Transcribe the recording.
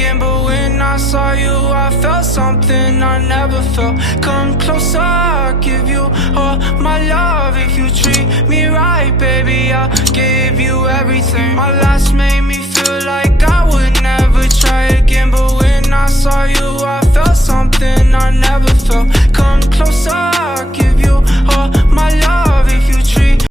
again, but when I saw you, I felt something I never felt. Come closer, I'll give you all my love. If you treat me right, baby, I'll give you everything. My last name